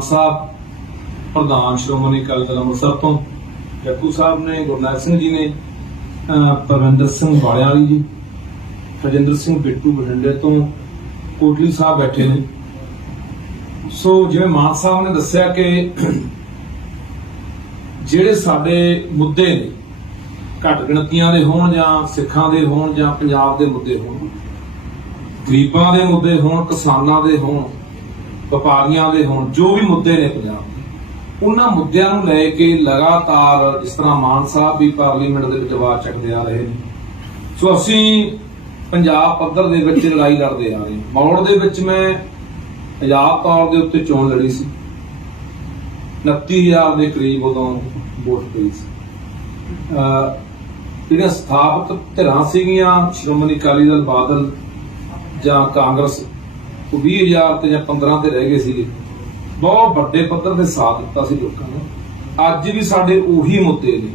ਮਾਨ ਸਾਹਿਬ, ਪ੍ਰਧਾਨ ਸ਼੍ਰੋਮਣੀ ਅਕਾਲੀ ਦਲ ਅੰਮ੍ਰਿਤਸਰ ਤੋਂ ਜੱਗੂ ਸਾਹਿਬ ਨੇ ਗੁਰਨਾਮ ਸਿੰਘ ਜੀ ਨੇ ਅਹ ਪਰਵਿੰਦਰ ਸਿੰਘ ਵਾਲਿਆਂ ਜੀ ਰਜਿੰਦਰ ਸਿੰਘ ਬਿੱਟੂ ਬਠਿੰਡੇ ਤੋਂ ਕੋਟਲੀ ਸਾਹਿਬ ਬੈਠੇ ਨੇ। ਸੋ ਜਿਵੇਂ ਮਾਨ ਸਾਹਿਬ ਨੇ ਦੱਸਿਆ ਕਿ ਜਿਹੜੇ ਸਾਡੇ ਮੁੱਦੇ ਨੇ, ਘੱਟ ਗਿਣਤੀਆਂ ਦੇ ਹੋਣ ਜਾਂ ਸਿੱਖਾਂ ਦੇ ਹੋਣ ਜਾਂ ਪੰਜਾਬ ਦੇ ਮੁੱਦੇ ਹੋਣ, ਗਰੀਬਾਂ ਦੇ ਮੁੱਦੇ ਹੋਣ, ਕਿਸਾਨਾਂ ਦੇ ਹੋਣ ਵਪਾਰੀਆਂ ਦੇ ਹੋਣ, ਜੋ ਵੀ ਮੁੱਦੇ ਨੇ ਪੰਜਾਬ ਦੇ। ਉਹਨਾਂ ਮੁੱਦਿਆਂ ਨੂੰ ਲੈ ਕੇ ਲਗਾਤਾਰ ਜਿਸ ਤਰ੍ਹਾਂ ਮਾਨ ਸਾਹਿਬ ਵੀ ਪਾਰਲੀਮੈਂਟ ਦੇ ਵਿੱਚ ਆਵਾਜ਼ ਚੱਕਦੇ ਆ ਰਹੇ ਨੇ। ਸੋ ਅਸੀਂ ਪੰਜਾਬ ਪੱਧਰ ਦੇ ਵਿੱਚ ਲੜਾਈ ਲੜਦੇ ਆ ਰਹੇ ਮੌੜ ਦੇ ਵਿੱਚ ਮੈਂ ਆਜ਼ਾਦ ਤੌਰ ਦੇ ਉੱਤੇ ਚੋਣ ਲੜੀ ਸੀ। 29000 ਦੇ ਕਰੀਬ ਉਦੋਂ ਵੋਟ ਪਈ ਸੀ। ਜਿਹੜੀਆਂ ਸਥਾਪਿਤ ਧਿਰਾਂ ਸੀਗੀਆਂ, ਸ਼੍ਰੋਮਣੀ ਅਕਾਲੀ ਦਲ ਬਾਦਲ ਜਾਂ ਕਾਂਗਰਸ ਉਹ 20000 ਤੇ ਜਾਂ 15 ਤੇ ਰਹਿ ਗਏ ਸੀਗੇ। ਬਹੁਤ ਵੱਡੇ ਪੱਧਰ ਤੇ ਸਾਥ ਦਿੱਤਾ ਸੀ ਲੋਕਾਂ ਨੇ। ਅੱਜ ਵੀ ਸਾਡੇ ਉਹੀ ਮੁੱਦੇ ਨੇ।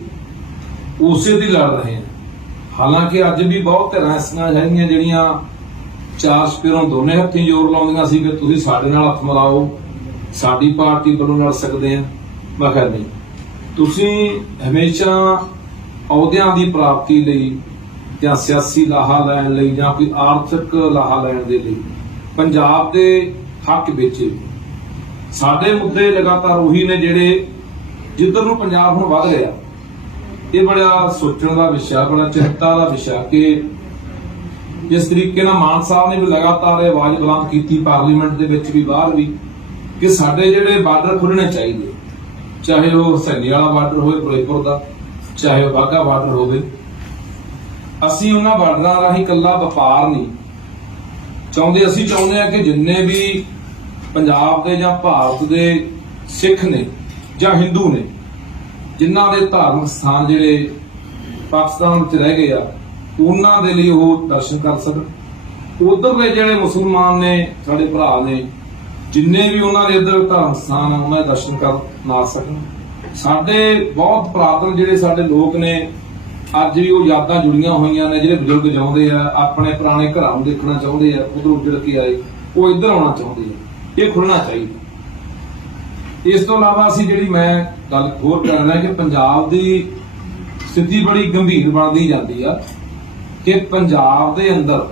ਉਸੇ ਦੀ ਲੜ ਰਹੇ ਹਾਂ। ਹਾਲਾਂਕਿ ਅੱਜ ਵੀ ਬਹੁਤ ਧਿਰਾਂ ਐਸੀਆਂ ਹੈਗੀਆਂ ਜਿਹੜੀਆਂ ਚਾਰ ਸਪਿਰੋਂ ਦੋਨੇ ਹੱਥੀਂ ਜ਼ੋਰ ਲਾਉਂਦੀਆਂ ਸੀ ਕਿ ਤੁਸੀਂ ਸਾਡੇ ਨਾਲ ਹੱਥ ਮਿਲਾਓ, ਸਾਡੀ ਪਾਰਟੀ ਵੱਲੋਂ ਲੜ ਸਕਦੇ ਆ ਮੈਂ ਕਿਹਾ ਨਹੀਂ। ਤੁਸੀਂ ਹਮੇਸ਼ਾ ਅਹੁਦਿਆਂ ਦੀ ਪ੍ਰਾਪਤੀ ਲਈ ਜਾਂ ਸਿਆਸੀ ਲਾਹਾ ਲੈਣ ਲਈ ਜਾਂ ਕੋਈ ਆਰਥਿਕ ਲਾਹਾ ਲੈਣ ਦੇ ਲਈ ਪੰਜਾਬ ਦੇ ਹੱਕ ਵਿੱਚ ਸਾਡੇ ਮੁੱਦੇ ਲਗਾਤਾਰ ਉਹੀ ਨੇ ਜਿਹੜੇ ਜਿੱਧਰ ਨੂੰ ਪੰਜਾਬ ਹੁਣ ਵੱਧ ਗਿਆ। ਇਹ ਬੜਾ ਸੋਚਣ ਦਾ ਵਿਸ਼ਾ, ਬੜਾ ਚਿੰਤਾ ਦਾ ਵਿਸ਼ਾ ਕਿ ਜਿਸ ਤਰੀਕੇ ਨਾਲ ਮਾਨ ਸਾਹਿਬ ਨੇ ਵੀ ਲਗਾਤਾਰ ਆਵਾਜ਼ ਬੁਲੰਦ ਕੀਤੀ ਪਾਰਲੀਮੈਂਟ ਦੇ ਵਿੱਚ ਵੀ, ਬਾਹਰ ਵੀ, ਕਿ ਸਾਡੇ ਜਿਹੜੇ ਬਾਰਡਰ ਖੁੱਲਣੇ ਚਾਹੀਦੇ। ਚਾਹੇ ਉਹ ਹਸੈਨੀ ਵਾਲਾ ਬਾਰਡਰ ਹੋਵੇ ਫਿਰੋਜ਼ਪੁਰ ਦਾ, ਚਾਹੇ ਉਹ ਵਾਹਗਾ ਬਾਰਡਰ ਹੋਵੇ। ਅਸੀਂ ਉਹਨਾਂ ਬਾਰਡਰਾਂ ਰਾਹੀਂ ਇਕੱਲਾ ਵਪਾਰ ਨਹੀਂ ਚਾਹੁੰਦੇ, ਅਸੀਂ ਚਾਹੁੰਦੇ ਆ ਕਿ ਜਿੰਨੇ ਵੀ ਪੰਜਾਬ ਦੇ ਜਾਂ ਭਾਰਤ ਦੇ ਸਿੱਖ ਨੇ ਜਾਂ ਹਿੰਦੂ ਨੇ, ਜਿਨ੍ਹਾਂ ਦੇ ਧਾਰਮਿਕ ਸਥਾਨ ਜਿਹੜੇ ਪਾਕਿਸਤਾਨ ਵਿੱਚ ਰਹਿ ਗਏ ਆ, ਉਹਨਾਂ ਦੇ ਲਈ ਉਹ ਦਰਸ਼ਨ ਕਰ ਸਕਣ। ਉਧਰ ਦੇ ਜਿਹੜੇ ਮੁਸਲਮਾਨ ਨੇ, ਸਾਡੇ ਭਰਾ ਨੇ, ਜਿੰਨੇ ਵੀ ਉਹਨਾਂ ਦੇ ਇੱਧਰ ਧਰਮ ਸਥਾਨ ਆ, ਉਹਨਾਂ ਦੇ ਦਰਸ਼ਨ ਕਰ ਨਾ ਸਕਣ। ਸਾਡੇ ਬਹੁਤ ਪ੍ਰਾਤਨ ਜਿਹੜੇ ਸਾਡੇ ਲੋਕ ਨੇ ਅੱਜ ਵੀ ਉਹ ਯਾਦਾਂ ਜੁੜੀਆਂ ਹੋਈਆਂ ਨੇ, ਜਿਹੜੇ ਬਜ਼ੁਰਗ ਜਾਉਂਦੇ ਆ, ਆਪਣੇ ਪੁਰਾਣੇ ਘਰਾਂ ਨੂੰ ਦੇਖਣਾ ਚਾਹੁੰਦੇ ਆ, ਉਧਰ ਉੱਜੜ ਕੇ ਆਏ, ਉਹ ਇੱਧਰ ਆਉਣਾ ਚਾਹੁੰਦੇ ਆ, ਇਹ ਖੁੱਲਣਾ ਚਾਹੀਦਾ। ਇਸ ਤੋਂ ਇਲਾਵਾ ਅਸੀਂ ਜਿਹੜੀ ਮੈਂ ਗੱਲ ਹੋਰ ਕਰਨਾ ਕਿ ਪੰਜਾਬ ਦੀ ਸਥਿਤੀ ਬੜੀ ਗੰਭੀਰ ਬਣਦੀ ਜਾਂਦੀ ਆ, ਕਿ ਪੰਜਾਬ ਦੇ ਅੰਦਰ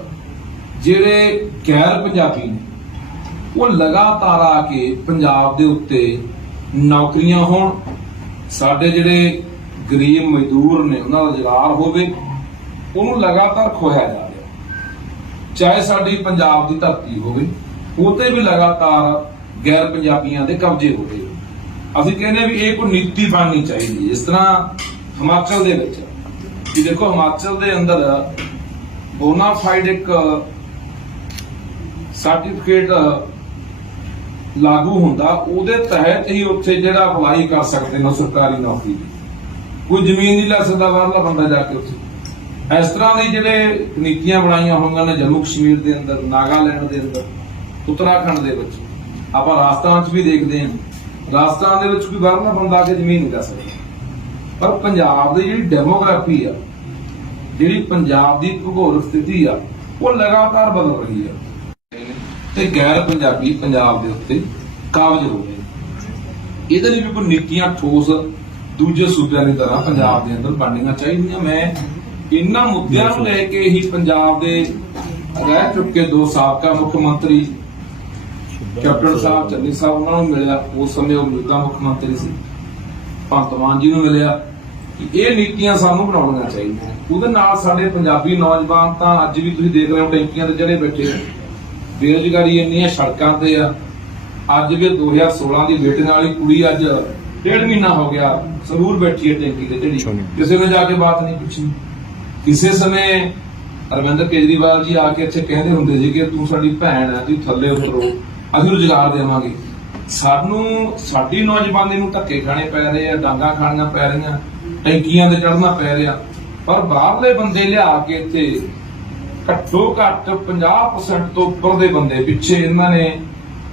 ਜਿਹੜੇ ਗੈਰ ਪੰਜਾਬੀ ਨੇ, ਉਹ ਲਗਾਤਾਰ ਆ ਕੇ ਪੰਜਾਬ ਦੇ ਉੱਤੇ ਨੌਕਰੀਆਂ ਹੋਣ, ਸਾਡੇ ਜਿਹੜੇ ਗਰੀਬ ਮਜ਼ਦੂਰ ਨੇ ਉਹਨਾਂ ਦਾ ਰੁਜ਼ਗਾਰ ਹੋਵੇ, ਉਹਨੂੰ ਲਗਾਤਾਰ ਖੋਇਆ ਜਾ ਰਿਹਾ। ਚਾਹੇ ਸਾਡੀ ਪੰਜਾਬ ਦੀ ਧਰਤੀ ਹੋਵੇ ਉਤੇ ਵੀ ਲਗਾਤਾਰ ਗੈਰ ਪੰਜਾਬੀਆਂ ਦੇ ਕਬਜ਼ੇ ਹੋ ਰਹੇ ਅਸੀਂ ਕਹਿੰਦੇ ਵੀ ਇਹ ਕੋਈ ਨੀਤੀ ਬਣਨੀ ਚਾਹੀਦੀ ਜਿਸ ਤਰ੍ਹਾਂ ਹਿਮਾਚਲ ਦੇ ਵਿੱਚ ਕਿ ਦੇਖੋ ਹਿਮਾਚਲ ਦੇ ਅੰਦਰ ਬੋਨਾਫਾਈਡ ਇੱਕ ਸਰਟੀਫਿਕੇਟ ਲਾਗੂ ਹੁੰਦਾ, ਉਹਦੇ ਤਹਿਤ ਹੀ ਉੱਥੇ ਜਿਹੜਾ ਅਪਲਾਈ ਕਰ ਸਕਦੇ ਨੇ ਸਰਕਾਰੀ ਨੌਕਰੀ ਦੀ। ਕੋਈ ਜ਼ਮੀਨ ਨਹੀਂ ਲੈ ਸਕਦਾ, ਬਾਹਰਲਾ ਬੰਦਾ ਜਾ ਕੇ ਉੱਥੇ। ਇਸ ਤਰ੍ਹਾਂ ਦੀ ਜਿਹੜੇ ਨੀਤੀਆਂ ਬਣਾਈਆਂ ਹੋਈਆਂ ਨੇ ਜੰਮੂ ਕਸ਼ਮੀਰ ਦੇ ਅੰਦਰ, ਨਾਗਾਲੈਂਡ ਦੇ ਅੰਦਰ, ਉੱਤਰਾਖੰਡ ਦੇ ਵਿੱਚ, ਆਪਾਂ ਰਾਜਸਥਾਨ 'ਚ ਵੀ ਦੇਖਦੇ ਹਾਂ। ਰਾਜਸਥਾਨ ਦੇ ਵਿੱਚ ਕੋਈ ਬਾਹਰਲਾ ਬੰਦਾ ਆ ਕੇ ਜ਼ਮੀਨ ਨਹੀਂ ਲੈ ਸਕਦਾ। ਪਰ ਪੰਜਾਬ ਦੀ ਜਿਹੜੀ ਡੈਮੋਗ੍ਰਾਫੀ ਆ, ਜਿਹੜੀ ਪੰਜਾਬ ਦੀ ਭੂਗੋਲਿਕ ਸਥਿਤੀ ਆ, ਉਹ ਲਗਾਤਾਰ ਬਦਲ ਰਹੀ ਆ। ਤੇ ਗੈਰ ਪੰਜਾਬੀ ਪੰਜਾਬ ਦੇ ਉੱਤੇ ਕਾਬਜ ਹੋ ਗਏ। ਇਹਦੇ ਲਈ ਵੀ ਕੋਈ ਨੀਤੀਆਂ ਠੋਸ ਦੂਜੇ ਸੂਬਿਆਂ ਦੀ ਤਰ੍ਹਾਂ ਪੰਜਾਬ ਦੇ ਅੰਦਰ ਬਣਨੀਆਂ ਚਾਹੀਦੀਆਂ। ਮੈਂ ਇਹਨਾਂ ਮੁੱਦਿਆਂ ਨੂੰ ਲੈ ਕੇ ਹੀ ਪੰਜਾਬ ਦੇ ਰਹਿ ਚੁੱਕੇ ਦੋ ਸਾਬਕਾ ਮੁੱਖ ਮੰਤਰੀ, ਕੈਪਟਨ ਸਾਹਿਬ ਚੰਨੀ ਸਾਹਿਬ, ਉਹਨਾਂ ਨੂੰ ਮਿਲਿਆ। ਉਸ ਸਮੇਂ ਉਹ ਮੌਜੂਦਾ ਮੁੱਖ ਮੰਤਰੀ ਸੀ। ਭਗਤ ਜੀ ਨੂੰ ਮਿਲਿਆ ਕਿ ਇਹ ਨੀਤੀਆਂ ਸਾਨੂੰ ਬਣਾਉਣੀਆਂ ਚਾਹੀਦੀਆਂ। ਉਹਦੇ ਨਾਲ ਸਾਡੇ ਪੰਜਾਬੀ ਨੌਜਵਾਨ ਤਾਂ ਅੱਜ ਵੀ ਤੁਸੀਂ ਦੇਖ ਰਹੇ ਹੋ ਟੈਂਕੀਆਂ ਤੇ ਜਿਹੜੇ ਬੈਠੇ ਨੇ ਬੇਰੁਜ਼ਗਾਰੀ ਇੰਨੀ ਹੈ ਸੜਕਾਂ ਤੇ ਆ। ਅੱਜ ਵੀ 2016 ਦੀ ਬੇਟੇ ਵਾਲੀ ਕੁੜੀ ਅੱਜ ਡੇਢ ਮਹੀਨਾ ਹੋ ਗਿਆ ਜ਼ਰੂਰ ਬੈਠੀ ਹੈ ਟੈਂਕੀ ਤੇ ਜਿਹੜੀ। ਕਿਸੇ ਨੇ ਜਾ ਕੇ ਬਾਤ ਨਹੀਂ ਪੁੱਛੀ ਕਿਸੇ ਸਮੇਂ ਅਰਵਿੰਦ ਕੇਜਰੀਵਾਲ ਜੀ ਆ ਕੇ ਇੱਥੇ ਕਹਿੰਦੇ ਹੁੰਦੇ ਸੀ ਕਿ ਤੂੰ ਸਾਡੀ ਭੈਣ ਹੈ ਤੂੰ ਥੱਲੇ ਉਤਰੋ ਅਸੀਂ ਰੁਜ਼ਗਾਰ ਦੇਵਾਂਗੇ। ਸਾਨੂੰ ਸਾਡੀ ਨੌਜਵਾਨੀ ਨੂੰ ਧੱਕੇ ਖਾਣੇ ਪੈ ਰਹੇ ਆ ਡਾਂਗਾ ਖਾਣੀਆਂ ਪੈ ਰਹੀਆਂ ਟੈਂਕੀਆਂ ਤੇ ਚੜਨਾ ਪੈ ਰਿਹਾ। ਪਰ ਬਾਹਰਲੇ ਬੰਦੇ ਲਿਆ ਕੇ ਇੱਥੇ ਘੱਟੋ ਘੱਟ 50% ਤੋਂ ਉੱਪਰ ਦੇ ਬੰਦੇ ਪਿੱਛੇ ਇਹਨਾਂ ਨੇ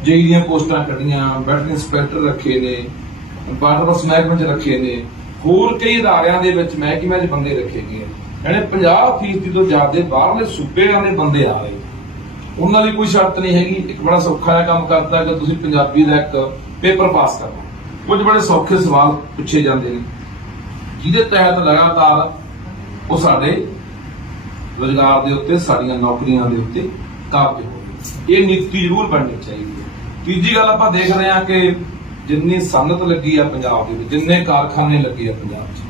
ਜੇਈ ਦੀਆਂ ਪੋਸਟਾਂ ਕੱਢੀਆਂ ਬੈਟਰੀ ਇੰਸਪੈਕਟਰ ਰੱਖੇ ਨੇ। ਬਾਰਡਰ ਮਹਿਕਮੇ ਚ ਰੱਖੇ ਨੇ। ਹੋਰ ਕਈ ਅਦਾਰਿਆਂ ਦੇ ਵਿੱਚ ਮਹਿਕਮਿਆਂ 'ਚ ਬੰਦੇ ਰੱਖੇ ਗਏ ਯਾਨੀ 50% ਤੋਂ ਜ਼ਿਆਦਾ ਬਾਹਰਲੇ ਸੂਬਿਆਂ ਦੇ ਬੰਦੇ ਆ ਰਹੇ। ਉਹਨਾਂ ਲਈ ਕੋਈ ਸ਼ਰਤ ਨਹੀਂ ਹੈਗੀ। ਇੱਕ ਬੜਾ ਸੌਖਾ ਜਿਹਾ ਕੰਮ ਕਰਦਾ ਕਿ ਤੁਸੀਂ ਪੰਜਾਬੀ ਦਾ ਇੱਕ ਪੇਪਰ ਪਾਸ ਕਰਨਾ ਕੁਝ ਬੜੇ ਸੌਖੇ ਸਵਾਲ ਪੁੱਛੇ ਜਾਂਦੇ ਨੇ। ਜਿਹਦੇ ਤਹਿਤ ਲਗਾਤਾਰ ਉਹ ਸਾਡੇ ਰੋਜ਼ਗਾਰ ਦੇ ਉੱਤੇ, ਸਾਡੀਆਂ ਨੌਕਰੀਆਂ ਦੇ ਉੱਤੇ ਕਾਬਜ ਹੋਵੇ ਇਹ ਨੀਤੀ ਜ਼ਰੂਰ ਬਣਨੀ ਚਾਹੀਦੀ ਹੈ। ਤੀਜੀ ਗੱਲ ਆਪਾਂ ਦੇਖ ਰਹੇ ਹਾਂ ਕਿ ਜਿੰਨੀ ਸਨਅਤ ਲੱਗੀ ਆ ਪੰਜਾਬ ਦੇ ਵਿੱਚ, ਜਿੰਨੇ ਕਾਰਖਾਨੇ ਲੱਗੇ ਆ ਪੰਜਾਬ 'ਚ,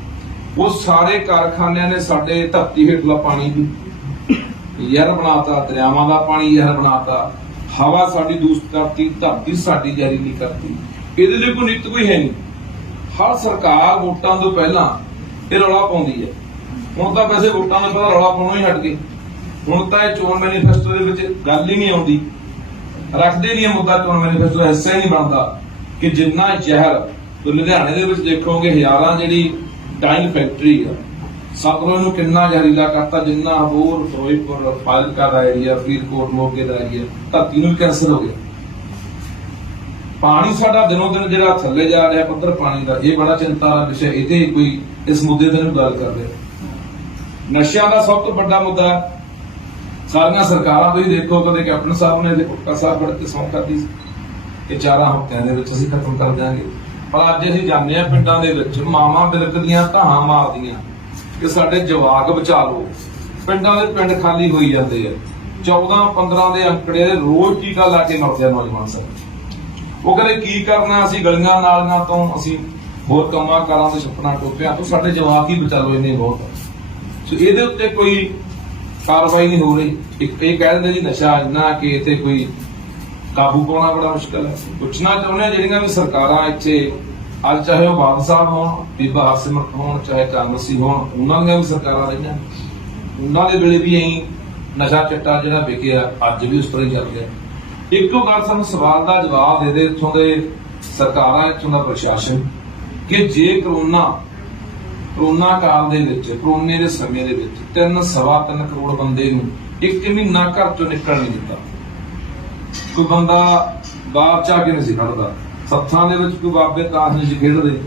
ਉਹ ਸਾਰੇ ਕਾਰਖਾਨਿਆਂ ਨੇ ਸਾਡੇ ਧਰਤੀ ਹੇਠਲਾ ਪਾਣੀ ਵੀ ਯਰ ਬਣਾਤਾ, ਦਰਿਆਵਾਂ ਦਾ ਪਾਣੀ ਯਰ ਬਣਾਤਾ, ਹਵਾ ਸਾਡੀ ਦੂਸ਼ਿਤ ਕਰਤੀ, ਧਰਤੀ ਸਾਡੀ ਜ਼ਹਿਰੀਲੀ ਕਰਤੀ। ਇਹਦੇ ਲਈ ਕੋਈ ਨਿਤ ਕੋਈ ਹੈ ਨਹੀਂ। ਹਰ ਸਰਕਾਰ ਵੋਟਾਂ ਤੋਂ ਪਹਿਲਾਂ ਇਹ ਰੌਲਾ ਪਾਉਂਦੀ ਹੈ। ਹੁਣ ਤਾਂ ਵੈਸੇ ਵੋਟਾਂ ਤੋਂ ਪਹਿਲਾਂ ਰੌਲਾ ਪਾਉਣਾ ਹੀ ਹਟ ਗਏ। ਹੁਣ ਤਾਂ ਇਹ ਚੋਣ ਮੈਨੀਫੈਸਟੋ ਦੇ ਵਿੱਚ ਗੱਲ ਹੀ ਨਹੀਂ ਆਉਂਦੀ। ਰੱਖਦੇ ਨਹੀਂ ਇਹ ਮੁੱਦਾ ਚੋਣ ਮੈਨੀਫੈਸਟੋ ਹਿੱਸਾ ਹੀ ਨਹੀਂ ਬਣਦਾ। ਕਿ ਜਿੰਨਾ ਜ਼ਹਿਰ ਲੁਧਿਆਣੇ ਦੇ ਵਿੱਚ ਦੇਖੋਗੇ, ਹਜ਼ਾਰਾਂ ਜਿਹੜੀ ਡਾਈਨ ਫੈਕਟਰੀ ਆ ਸਤਲੁਜ ਨੂੰ ਕਿੰਨਾ ਜ਼ਹਿਰੀਲਾ ਕਰਤਾ, ਜਿੰਨਾ ਹੋਰ ਫਿਰੋਜ਼ਪੁਰ ਫਾਜ਼ਿਲਕਾ ਦਾ ਏਰੀਆ ਫਰੀਦਕੋਟ, ਮੋਗੇ ਦਾ ਏਰੀਆ ਧਰਤੀ ਨੂੰ ਵੀ ਹੋ ਗਿਆ। ਪਾਣੀ ਸਾਡਾ ਦਿਨੋਂ ਦਿਨ ਜਿਹੜਾ ਥੱਲੇ ਜਾ ਰਿਹਾ, ਪੱਧਰ ਪਾਣੀ ਦਾ, ਇਹ ਬੜਾ ਚਿੰਤਾ ਦਾ ਵਿਸ਼ਾ ਇਹਦੇ ਕੋਈ ਇਸ ਮੁੱਦੇ ਤੇ ਨੂੰ ਗੱਲ ਕਰ ਨਸ਼ਿਆਂ ਦਾ ਸਭ ਤੋਂ ਵੱਡਾ ਮੁੱਦਾ ਸਾਰੀਆਂ ਸਰਕਾਰਾਂ ਤੁਸੀਂ ਦੇਖੋ, ਕਦੇ ਕੈਪਟਨ ਸਾਹਿਬ ਨੇ ਤੇ ਪੁੱਕਾ ਸਾਹਿਬ ਬੜੇ ਸੌਂ ਕਰਦੀ ਸੀ। ਕਿ ਚਾਰਾਂ ਹਫ਼ਤਿਆਂ ਦੇ ਵਿੱਚ ਅਸੀਂ ਖਤਮ ਕਰ ਦਿਆਂਗੇ। ਪਰ ਅੱਜ ਅਸੀਂ ਜਾਂਦੇ ਆ ਪਿੰਡਾਂ ਦੇ ਵਿੱਚ, ਮਾਵਾਂ ਬਿਲਕਦੀਆਂ ਧਾਹਾਂ ਮਾਰਦੀਆਂ। ਕਿ ਸਾਡੇ ਜਵਾਕ ਬਚਾ ਲਓ। ਪਿੰਡਾਂ ਦੇ ਪਿੰਡ ਖਾਲੀ ਹੋਈ ਜਾਂਦੇ ਆ। 14 15 ਦੇ ਅੰਕੜੇ ਦੇ ਰੋਜ਼ ਟੀਕਾ ਲਾ ਕੇ ਮਰਦੇ ਆ ਨੌਜਵਾਨ ਸਭ ਉਹ ਕਹਿੰਦੇ, ਕੀ ਕਰਨਾ ਅਸੀਂ ਗਲੀਆਂ ਨਾਲੀਆਂ ਤੋਂ? ਅਸੀਂ ਹੋਰ ਕੰਮਾਂ ਕਾਰਾਂ ਦੇ ਸੁਪਨਾ ਟੋਪਿਆ ਤੋਂ। ਸਾਡੇ ਜਵਾਕ ਹੀ ਬਚਾ ਲਓ ਇੰਨੇ ਬਹੁਤ ਆ। ਸੋ ਇਹਦੇ ਉੱਤੇ ਕੋਈ ਕਾਰਵਾਈ ਨਹੀਂ ਹੋ ਰਹੀ। ਇੱਕ ਇਹ ਕਹਿ ਦਿੰਦੇ ਜੀ, ਨਸ਼ਾ ਇੰਨਾ ਕਿ ਇੱਥੇ ਕੋਈ ਕਾਬੂ ਪਾਉਣਾ ਬੜਾ ਮੁਸ਼ਕਲ ਹੈ। ਪੁੱਛਣਾ ਚਾਹੁੰਦੇ ਹਾਂ ਜਿਹੜੀਆਂ ਵੀ ਸਰਕਾਰਾਂ ਇੱਥੇ, ਅੱਜ ਚਾਹੇ ਉਹ ਬਾਦਲ ਸਾਹਿਬ ਹੋਣ, ਬੀਬਾ ਹਰਸਿਮਰਤ ਹੋਣ, ਚਾਹੇ ਕਾਂਗਰਸੀ ਹੋਣ, ਉਹਨਾਂ ਦੀਆਂ ਵੀ ਸਰਕਾਰਾਂ ਰਹੀਆਂ। ਉਹਨਾਂ ਦੇ ਵੇਲੇ ਵੀ ਐਂ ਨਸ਼ਾ ਚੱਟਾ ਜਿਹੜਾ ਵਿਕਿਆ, ਅੱਜ ਵੀ ਉਸ ਤਰ੍ਹਾਂ ਹੀ ਚੱਲ ਰਿਹਾ। ਇੱਕੋ ਗੱਲ ਸਾਨੂੰ ਸਵਾਲ ਦਾ ਜਵਾਬ ਦੇ ਦੇ ਇੱਥੋਂ ਦੇ ਸਰਕਾਰਾਂ, ਇੱਥੋਂ ਦਾ ਪ੍ਰਸ਼ਾਸਨ ਕਿ ਜੇ ਕਰੋਨਾ ਕਰੋਨਾ ਕਾਲ ਦੇ ਵਿੱਚ, ਕਰੋਨੇ ਦੇ ਸਮੇਂ ਦੇ ਵਿੱਚ ਤਿੰਨ ਸਵਾ ਤਿੰਨ ਕਰੋੜ ਬੰਦੇ ਨੂੰ ਇੱਕ ਮਹੀਨਾ ਘਰ ਚੋਂ ਨਿਕਲ ਨਹੀਂ ਦਿੱਤਾ ਕੋਈ ਬੰਦਾ ਬਾਹਰ ਜਾ ਕੇ ਨਹੀਂ ਸੀ ਖੜਦਾ। ਸੱਥਾਂ ਦੇ ਵਿੱਚ ਕੋਈ ਬਾਬੇ ਤਾਸ਼ ਨਹੀਂ ਸੀ ਖੇਡਦੇ।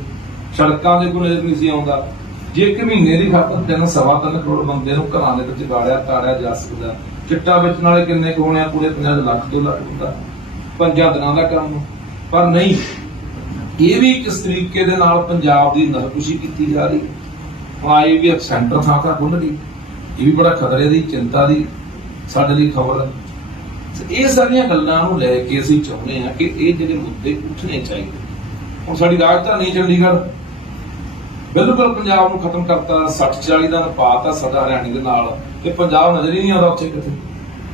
ਸੜਕਾਂ ਦੇ ਕੋਈ ਨਜ਼ਰ ਨਹੀਂ ਸੀ ਆਉਂਦਾ। ਜੇ ਇੱਕ ਮਹੀਨੇ ਦੀ ਖਾਤਰ ਤਿੰਨ, ਸਵਾ ਤਿੰਨ ਕਰੋੜ ਬੰਦੇ ਨੂੰ ਘਰਾਂ ਦੇ ਵਿੱਚ ਗਾੜਿਆ, ਤਾੜਿਆ ਜਾ ਸਕਦਾ। ਚਿੱਟਾ ਵੇਚਣ ਵਾਲੇ ਕਿੰਨੇ ਕੁ ਹੋਣੇ ਪੂਰੇ 50 ਲੱਖ, ਦੋ ਲੱਖ ਹੁੰਦਾ। ਪੰਜਾਂ ਦਿਨਾਂ ਦਾ ਕੰਮ। ਪਰ ਨਹੀਂ। ਇਹ ਵੀ ਕਿਸ ਤਰੀਕੇ ਦੇ ਨਾਲ ਪੰਜਾਬ ਦੀ ਨਰਕੁਸ਼ੀ ਕੀਤੀ ਜਾ ਰਹੀ। ਹੈ ਹੁਣ ਵੀ ਸੈਂਟਰ ਥਾਂ ਥਾਂ ਖੁੱਲ ਗਈ। ਇਹ ਵੀ ਬੜਾ ਖਤਰੇ ਦੀ, ਚਿੰਤਾ ਦੀ ਸਾਡੇ ਲਈ ਖਬਰ ਹੈ। ਇਹ ਸਾਰੀਆਂ ਗੱਲਾਂ ਨੂੰ ਲੈ ਕੇ ਅਸੀਂ ਚਾਹੁੰਦੇ ਹਾਂ ਕਿ ਇਹ ਜਿਹੜੇ ਮੁੱਦੇ ਉੱਠਣੇ ਚਾਹੀਦੇ ਹੁਣ ਸਾਡੀ ਰਾਜਧਾਨੀ ਚੰਡੀਗੜ੍ਹ, ਬਿਲਕੁਲ ਪੰਜਾਬ ਨੂੰ ਖਤਮ ਕਰਤਾ 60 40 ਦਾ ਅਨੁਪਾਤ ਆ ਸਾਡਾ ਹਰਿਆਣੇ ਦੇ ਨਾਲ, ਤੇ ਪੰਜਾਬ ਨਜ਼ਰ ਹੀ ਨਹੀਂ ਆਉਂਦਾ ਉੱਥੇ ਕਿਤੇ।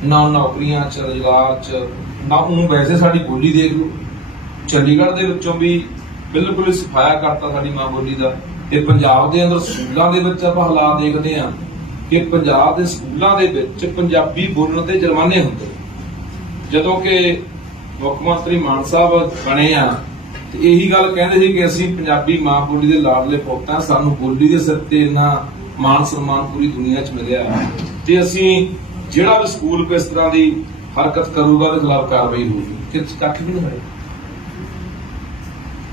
ਨਾ ਨੌਕਰੀਆਂ ਚ ਰੁਜ਼ਗਾਰ ਚ, ਨਾ ਉਹ ਵੈਸੇ ਸਾਡੀ ਬੋਲੀ ਦੇਖ ਲਓ। ਚੰਡੀਗੜ੍ਹ ਦੇ ਵਿੱਚੋਂ ਵੀ ਬਿਲਕੁਲ ਹੀ ਸਫਾਇਆ ਕਰਤਾ ਸਾਡੀ ਮਾਂ ਬੋਲੀ ਦਾ। ਤੇ ਪੰਜਾਬ ਦੇ ਅੰਦਰ ਸਕੂਲਾਂ ਦੇ ਵਿੱਚ ਆਪਾਂ ਹਾਲਾਤ ਦੇਖਦੇ ਹਾਂ ਕਿ ਪੰਜਾਬ ਦੇ ਸਕੂਲਾਂ ਦੇ ਵਿੱਚ ਪੰਜਾਬੀ ਬੋਲਣ ਤੇ ਜੁਰਮਾਨੇ ਹੁੰਦੇ ਜਦੋਂ ਕਿ ਮੁੱਖ ਮੰਤਰੀ ਮਾਨ ਸਾਹਿਬ ਬਣੇ ਆ, ਤੇ ਇਹੀ ਗੱਲ ਕਹਿੰਦੇ ਸੀ ਕਿ ਅਸੀਂ ਪੰਜਾਬੀ ਮਾਂ ਬੋਲੀ ਦੇ ਲਾਡਲੇ ਪੁੱਤਾਂ, ਸਾਨੂੰ ਬੋਲੀ ਦੇ ਸਿਰ ਤੇ ਇੰਨਾ ਮਾਨ ਸਨਮਾਨ ਪੂਰੀ ਦੁਨੀਆ 'ਚ ਮਿਲਿਆ। ਤੇ ਅਸੀਂ ਜਿਹੜਾ ਵੀ ਸਕੂਲ ਕੋ ਇਸ ਤਰ੍ਹਾਂ ਦੀ ਹਰਕਤ ਕਰੂਗਾ, ਉਹਦੇ ਖਿਲਾਫ ਕਾਰਵਾਈ ਹੋਊਗੀ। ਕਿ ਕੱਖ ਵੀ ਨਹੀਂ ਹੋਏ।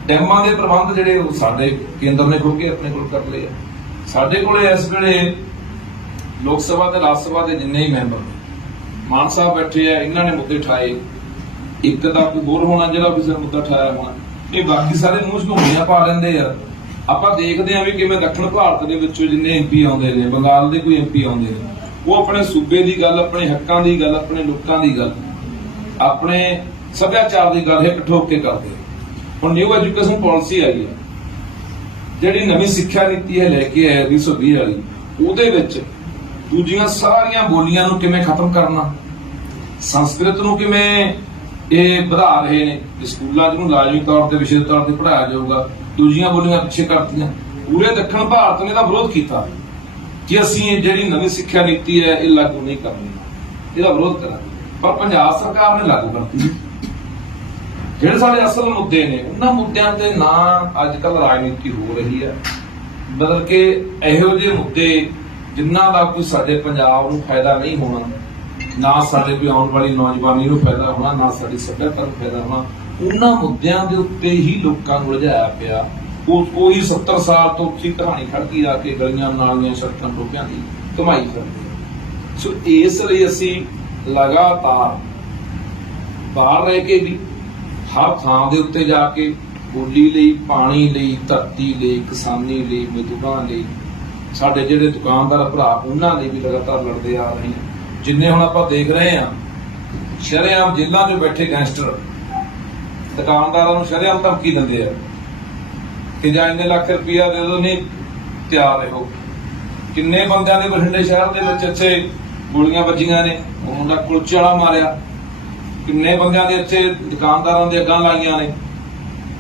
ਡੈਮਾਂ ਦੇ ਪ੍ਰਬੰਧ ਜਿਹੜੇ ਸਾਡੇ ਕੇਂਦਰ ਨੇ ਖੁਦ ਕੇ ਆਪਣੇ ਕੋਲ ਕਰ ਲਏ ਆ। ਸਾਡੇ ਕੋਲੇ ਇਸ ਵੇਲੇ ਲੋਕ ਸਭਾ ਤੇ ਰਾਜ ਸਭਾ ਦੇ ਜਿੰਨੇ ਹੀ ਮੈਂਬਰ ਨੇ ਮਾਨ ਸਾਹਿਬ ਬੈਠੇ ਆ, ਇਹਨਾਂ ਨੇ ਮੁੱਦੇ ਠਾਏ। ਇੱਕ ਦਾ ਕੋਈ ਹੋਰ ਹੋਣਾ ਜਿਹੜਾ ਕਿਸੇ ਨੇ ਮੁੱਦਾ ਠਾਇਆ ਹੋਣਾ। ਇਹ ਬਾਕੀ ਸਾਰੇ ਮੂੰਹ ਝੂਠੀਆਂ ਪਾ ਲੈਂਦੇ ਆ। ਆਪਾਂ ਦੇਖਦੇ ਆ ਵੀ ਕਿਵੇਂ ਦੱਖਣ ਭਾਰਤ ਦੇ ਵਿੱਚੋਂ ਜਿੰਨੇ ਐਮਪੀ ਆਉਂਦੇ ਨੇ, ਬੰਗਾਲ ਦੇ ਕੋਈ ਐਮਪੀ ਆਉਂਦੇ ਨੇ। ਉਹ ਆਪਣੇ ਸੂਬੇ ਦੀ ਗੱਲ, ਆਪਣੇ ਹੱਕਾਂ ਦੀ ਗੱਲ, ਆਪਣੇ ਲੋਕਾਂ ਦੀ ਗੱਲ, ਆਪਣੇ ਸੱਭਿਆਚਾਰ ਦੀ ਗੱਲ ਹਿੱਕ ਠੋਕ ਕੇ ਕਰਦੇ ਹੁਣ ਨਿਊ ਐਜੂਕੇਸ਼ਨ ਪਾਲਿਸੀ ਆਈ ਹੈ ਜਿਹੜੀ ਨਵੀਂ ਸਿੱਖਿਆ ਨੀਤੀ ਹੈ ਲੈ ਕੇ ਆਇਆ 2020 ਵਾਲੀ, ਉਹਦੇ ਵਿੱਚ ਦੂਜੀਆਂ ਸਾਰੀਆਂ ਬੋਲੀਆਂ ਨੂੰ ਕਿਵੇਂ ਖਤਮ ਕਰਨਾ? ਸੰਸਕ੍ਰਿਤ ਨੂੰ ਕਿਵੇਂ ਇਹ ਵਧਾ ਰਹੇ ਨੇ? ਸਕੂਲਾਂ 'ਚ ਨੂੰ ਲਾਜ਼ਮੀ ਤੌਰ ਤੇ ਵਿਸ਼ੇ ਤੌਰ ਤੇ ਪੜਾਇਆ ਜਾਊਗਾ। ਦੂਜੀਆਂ ਬੋਲੀਆਂ ਪਿੱਛੇ ਕਰਤੀਆਂ। ਪੂਰੇ ਦੱਖਣ ਭਾਰਤ ਨੇ ਦਾ ਵਿਰੋਧ ਕੀਤਾ ਕਿ ਅਸੀਂ ਜਿਹੜੀ ਨਵੀਂ ਸਿੱਖਿਆ ਨੀਤੀ ਹੈ, ਇਹ ਲਾਗੂ ਨਹੀਂ ਕਰਨੀ। ਇਹਦਾ ਵਿਰੋਧ ਕਰਾਂਗੇ। ਪਰ ਪੰਜਾਬ ਸਰਕਾਰ ਨੇ ਲਾਗੂ ਕਰਤੀ ਜਿਹੜੇ ਸਾਡੇ ਅਸਲ ਮੁੱਦੇ ਨੇ, ਉਹਨਾਂ ਮੁੱਦਿਆਂ ਤੇ ਨਾ ਅੱਜ ਕੱਲ ਰਾਜਨੀਤੀ ਹੋ ਰਹੀ ਹੈ। ਬਦਲ ਕੇ ਇਹੋ ਜਿਹੇ ਮੁੱਦੇ ਜਿਨ੍ਹਾਂ ਦਾ ਕੋਈ ਸਾਡੇ ਪੰਜਾਬ ਨੂੰ ਫਾਇਦਾ ਨਹੀਂ ਹੋਣਾ, ਨਾ ਸਾਡੇ ਕੋਈ ਆਉਣ ਵਾਲੀ ਨੌਜਵਾਨੀ ਨੂੰ ਫਾਇਦਾ ਹੋਣਾ, ਨਾ ਸਾਡੀ ਸੱਭਿਅਤਾ ਨੂੰ ਫਾਇਦਾ ਹੋਣਾ, ਉਹਨਾਂ ਮੁੱਦਿਆਂ ਦੇ ਉੱਤੇ ਹੀ ਲੋਕਾਂ ਨੂੰ ਲਜਾਇਆ ਪਿਆ। ਉਹ ਉਹੀ 70 ਸਾਲ ਤੋਂ ਉੱਚੀ ਕਹਾਣੀ ਖੜਕੀ ਆ ਕੇ ਗਲੀਆਂ ਨਾਲੀਆਂ ਸੜਕਾਂ ਟੋਪਿਆਂ ਦੀ ਕਮਾਈ ਕਰਦੇ ਸੋ ਇਸ ਲਈ ਅਸੀਂ ਲਗਾਤਾਰ ਬਾਹਰ ਰਹਿ ਕੇ ਵੀ ਹਰ ਥਾਂ ਦੇ ਉੱਤੇ ਜਾ ਕੇ ਬੋਲੀ ਲਈ, ਪਾਣੀ ਲਈ, ਧਰਤੀ ਲਈ, ਕਿਸਾਨੀ ਲਈ, ਮਜ਼ਦੂਰਾਂ ਲਈ ਸਾਡੇ ਜਿਹੜੇ ਦੁਕਾਨਦਾਰ ਭਰਾ, ਉਹਨਾਂ ਲਈ ਵੀ ਲਗਾਤਾਰ ਲੜਦੇ ਆ ਰਹੇ ਨੇ। ਜਿੰਨੇ ਹੁਣ ਆਪਾਂ ਦੇਖ ਰਹੇ ਹਾਂ ਸ਼ਰੇਆਮ ਜੇਲ੍ਹਾਂ 'ਚ ਬੈਠੇ ਗੈਂਗਸਟਰ ਦੁਕਾਨਦਾਰਾਂ ਨੂੰ ਸ਼ਰੇਆਮ ਧਮਕੀ ਦਿੰਦੇ ਆ ਕਿ ਜਾਂ ਇੰਨੇ ਲੱਖ ਰੁਪਇਆ ਦੇ ਦੋ ਨਹੀਂ, ਤਿਆਰ ਰਹੋ। ਕਿੰਨੇ ਬੰਦਿਆਂ ਦੇ ਬਠਿੰਡੇ ਸ਼ਹਿਰ ਦੇ ਵਿੱਚ ਇੱਥੇ ਗੋਲੀਆਂ ਵੱਜੀਆਂ ਨੇ, ਉਹ ਮੁੰਡਾ ਕੁਲਚੇ ਵਾਲਾ ਮਾਰਿਆ। ਕਿੰਨੇ ਬੰਦਿਆਂ ਦੇ ਇੱਥੇ ਦੁਕਾਨਦਾਰਾਂ ਦੇ ਅੱਗਾਂ ਲਾਈਆਂ ਨੇ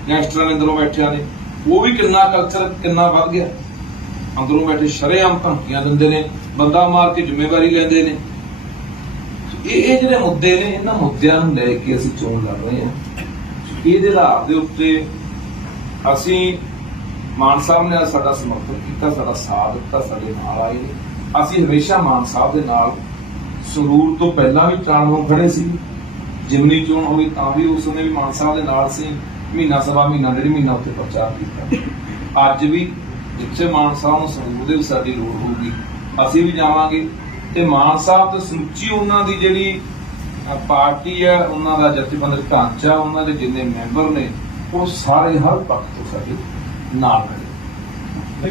ਗੈਂਗਸਟਰਾਂ ਨੇ ਅੰਦਰੋਂ ਬੈਠਿਆਂ ਨੇ। ਉਹ ਵੀ ਕਿੰਨਾ ਕਲਚਰ ਕਿੰਨਾ ਵੱਧ ਗਿਆ। ਅੰਦਰੋਂ ਬੈਠੇ ਸ਼ਰੇਆਮ ਧਮਕੀਆਂ ਦਿੰਦੇ ਨੇ, ਬੰਦਾ ਮਾਰ ਕੇ ਜ਼ਿੰਮੇਵਾਰੀ ਲੈਂਦੇ ਨੇ। ਇਹ ਇਹ ਜਿਹੜੇ ਮੁੱਦੇ ਨੇ, ਇਹਨਾਂ ਮੁੱਦਿਆਂ ਨੂੰ ਲੈ ਕੇ ਅਸੀਂ ਚੋਣ ਲੜ ਰਹੇ ਹਾਂ। ਇਹਦੇ ਆਧਾਰ ਦੇ ਉੱਤੇ ਅਸੀਂ ਮਾਨ ਸਾਹਿਬ ਨੇ ਸਾਡਾ ਸਮਰਥਨ ਕੀਤਾ, ਸਾਡਾ ਸਾਥ ਦਿੱਤਾ, ਸਾਡੇ ਨਾਲ ਆਏ ਨੇ। ਅਸੀਂ ਹਮੇਸ਼ਾ ਮਾਨ ਸਾਹਿਬ ਦੇ ਨਾਲ ਸਰੂਰ ਤੋਂ ਪਹਿਲਾਂ ਵੀ ਟਰਾਂਗੋਂ ਖੜੇ ਸੀ। ਜਿਮਨੀ ਚੋਣ ਹੋਈ ਤਾਂ ਵੀ ਉਸ ਸਮੇਂ ਵੀ ਮਾਨ ਸਾਹਿਬ ਦੇ ਨਾਲ ਸੀ। ਮਹੀਨਾ ਸਵਾ ਮਹੀਨਾ, ਡੇਢ ਮਹੀਨਾ ਉੱਤੇ ਪ੍ਰਚਾਰ ਕੀਤਾ। ਅੱਜ ਵੀ ਜਿੱਥੇ ਮਾਨ ਸਾਹਿਬ ਨੂੰ ਸੰਗਤ ਦੇ ਵੀ ਸਾਡੀ ਲੋੜ ਹੋਊਗੀ, ਅਸੀਂ ਵੀ ਜਾਵਾਂਗੇ। ਤੇ ਮਾਨ ਸਾਹਿਬ ਤੇ ਸਮੁੱਚੀ ਉਹਨਾਂ ਦੀ ਜਿਹੜੀ ਪਾਰਟੀ ਹੈ, ਉਹਨਾਂ ਦਾ ਜਥੇਬੰਦਕ ਢਾਂਚਾ, ਉਹਨਾਂ ਦੇ ਜਿੰਨੇ ਮੈਂਬਰ ਨੇ, ਉਹ ਸਾਰੇ ਹਰ ਪੱਖ ਤੋਂ ਸਾਡੇ ਨਾਲ ਨੇ।